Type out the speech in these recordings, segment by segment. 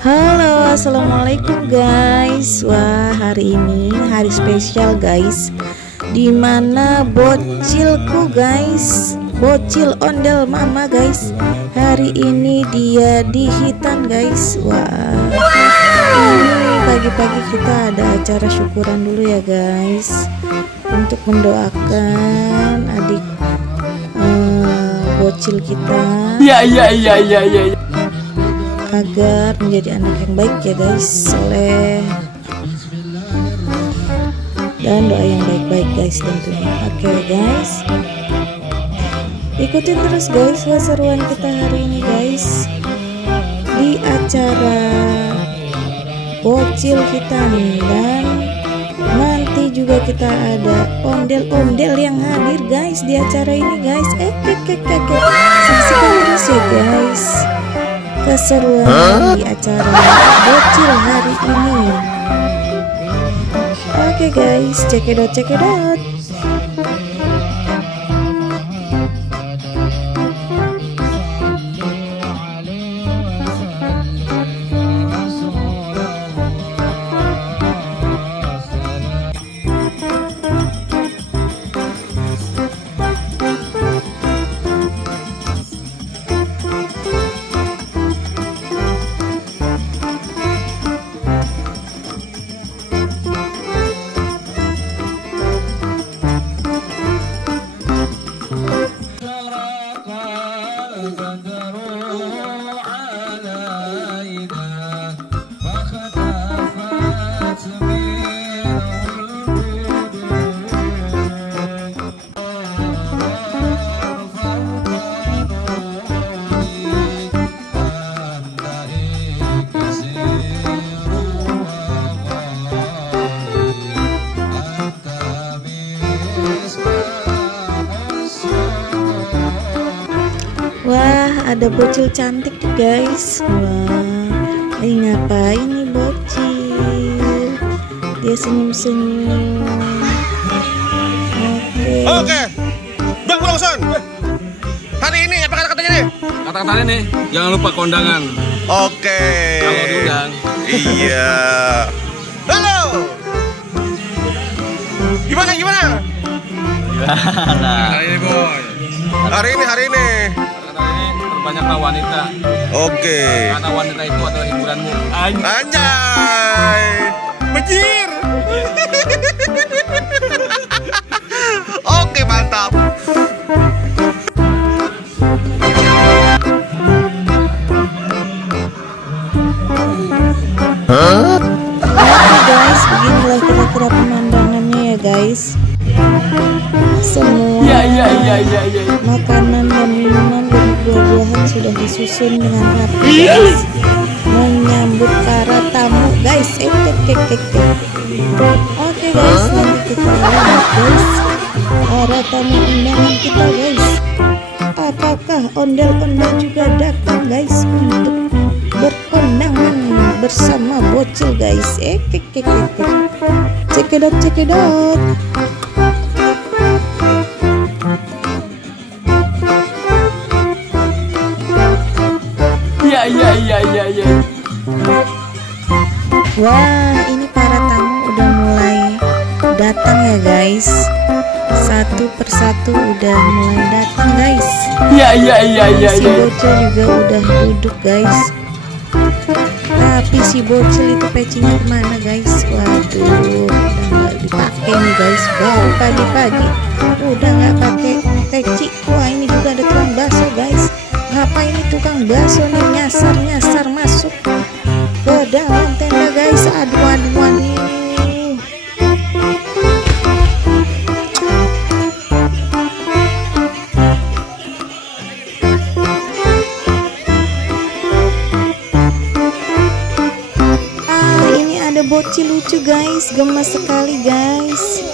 Halo, assalamualaikum guys. Wah, hari ini hari spesial guys, dimana bocilku guys, bocil ondel mama guys, hari ini dia di Hitan guys. Wah, ini pagi-pagi kita ada acara syukuran dulu ya guys, untuk mendoakan adik bocil kita. Ya. Agar menjadi anak yang baik ya guys, soleh, dan doa yang baik-baik guys tentunya. Oke guys, ikutin terus guys keseruan kita hari ini guys di acara bocil Hitan, dan nanti juga kita ada ondel-ondel yang hadir guys di acara ini guys. Saksikan terus ya guys keseruan di acara bocil hari ini. Oke guys, cekidot. Wah, ada bocil cantik nih guys. Wah, ngapain nih bocil? Dia senyum-senyum. Oke. Bang Son. Hari ini apa kata-katanya nih? Kata-katanya nih, jangan lupa kondangan. Oke. Kalau diundang. Iya. Halo. Gimana? Hari ini boy. Hari ini. Kata-kata ini berbanyaklah wanita. Oke. Karena wanita itu adalah hiburanmu. Anjay. Bejir. Oke, mantap. Oke guys, beginilah kira-kira pemandangannya ya guys. Semua makanan dan minuman dan buah-buahan sudah disusun dengan rapi guys, menyambut para tamu guys. Oke guys, nanti kita lihat guys para tamu undangan kita guys. Apakah ondel-ondel juga datang guys untuk berkondangan bersama bocil guys. Cekidot. Ya. Wah, ini para tamu udah mulai datang ya guys. Satu persatu udah mulai datang guys. Ya. Si bocil juga udah duduk guys. Tapi si bocil itu pecinya kemana guys? Waduh, udah nggak dipakai nih guys. Wow, pagi-pagi udah nggak pakai peci. Wah, ini juga ada tukang bakso guys. Ngapa ini tukang bakso nih nyasar masuk ke dalam tenda guys? Aduh. Ini ada bocil lucu guys, gemes sekali guys.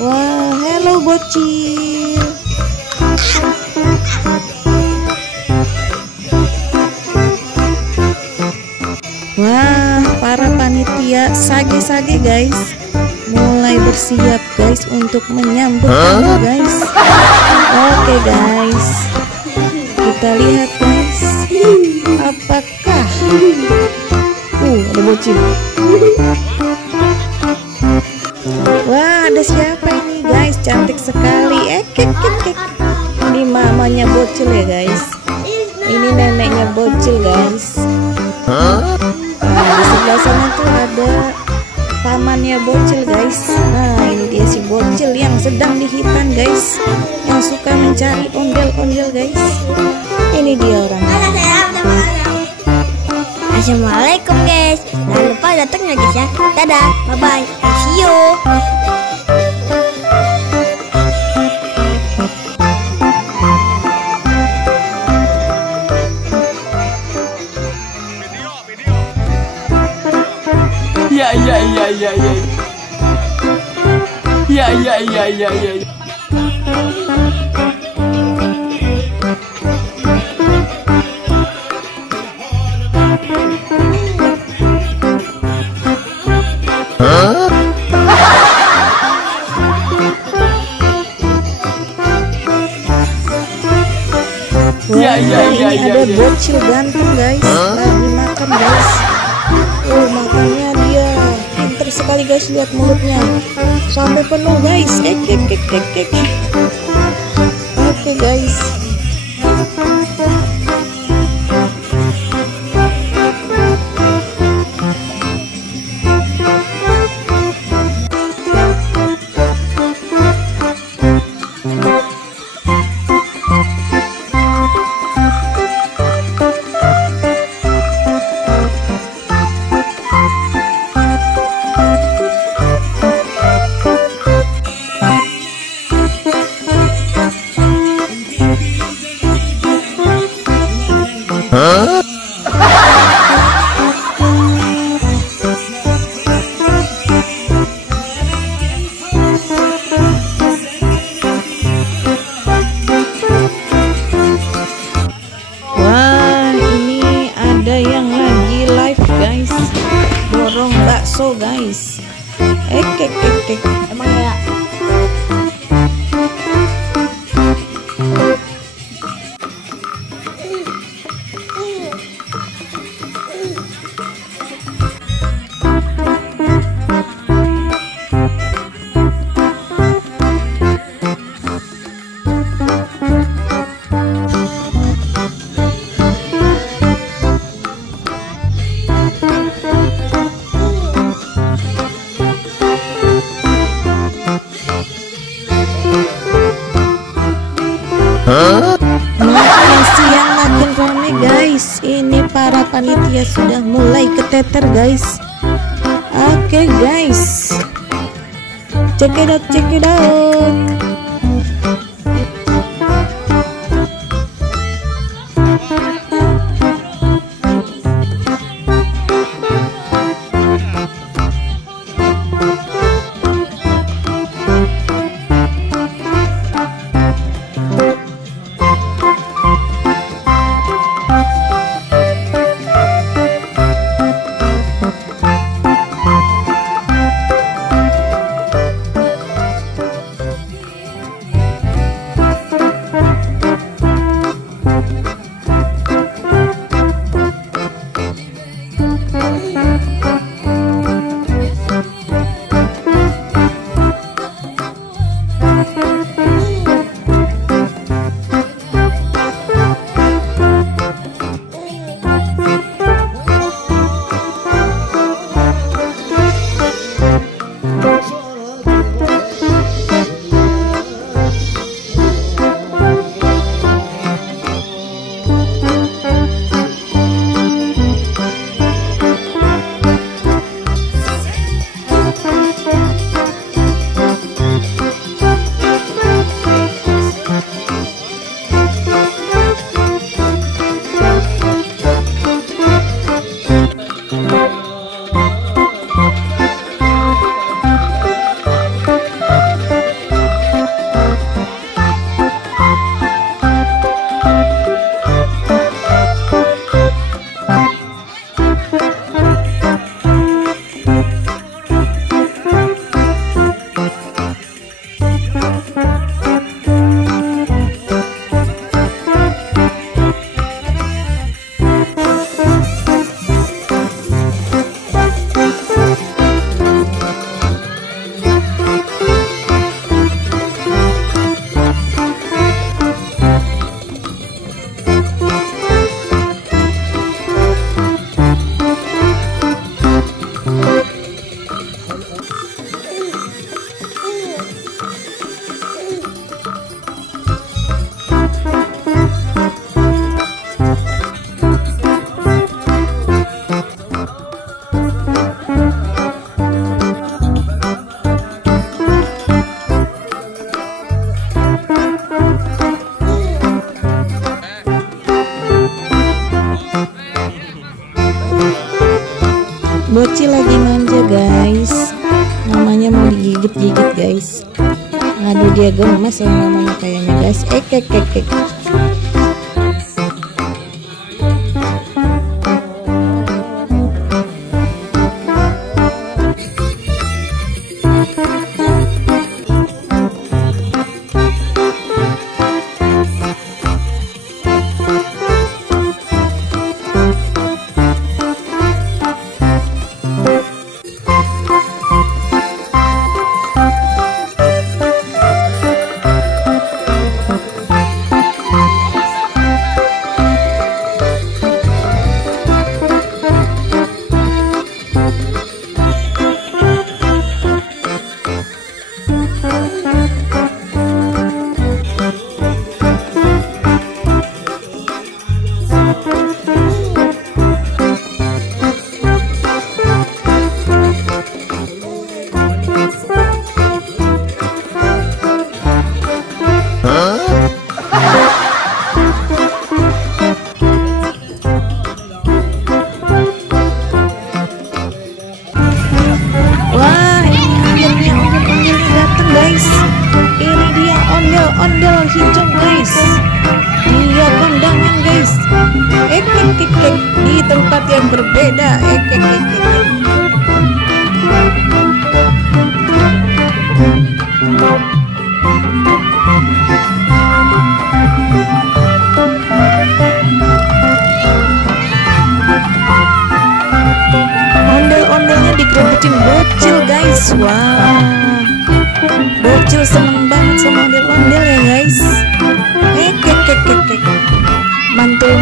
Wah, hello bocil. Wah, para panitia sage-sage guys mulai bersiap guys untuk menyambut tamu guys. Oke guys, kita lihat guys, apakah Ada bocil. Wah, ada siapa ini guys? Cantik sekali. Kek. Ini mamanya bocil ya guys. Ini neneknya bocil guys. Nah, di sebelah sana tuh ada pamannya bocil guys. Nah, ini dia si bocil yang sedang dihitan guys, yang suka mencari ondel-ondel guys. Ini dia orangnya. Assalamualaikum guys. Jangan lupa datang ya guys ya. Dadah, bye bye, see you. Ya. Ini ada bocil ganteng guys, lagi makan guys. Makannya dia pinter sekali guys, lihat mulutnya sampai penuh guys. Oke guys. Borong bakso guys. Emang ya. Siang makin rame guys. Ini para panitia sudah mulai keteter guys. Oke guys, check it out. Bocil lagi manja guys, namanya mau digigit-gigit guys. Aduh dia gemes ya namanya kayaknya guys. Ek. Ondel hijau guys, dia kondangan guys. Ek di tempat yang berbeda. Ek. Ondel-ondelnya dikerubutin bocil guys. Wah, bocil seneng banget sama ondel-ondel ya guys. Ek. Mantul.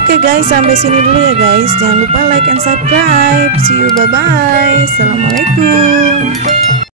Oke guys, sampai sini dulu ya guys. Jangan lupa like and subscribe. See you, bye bye. Assalamualaikum.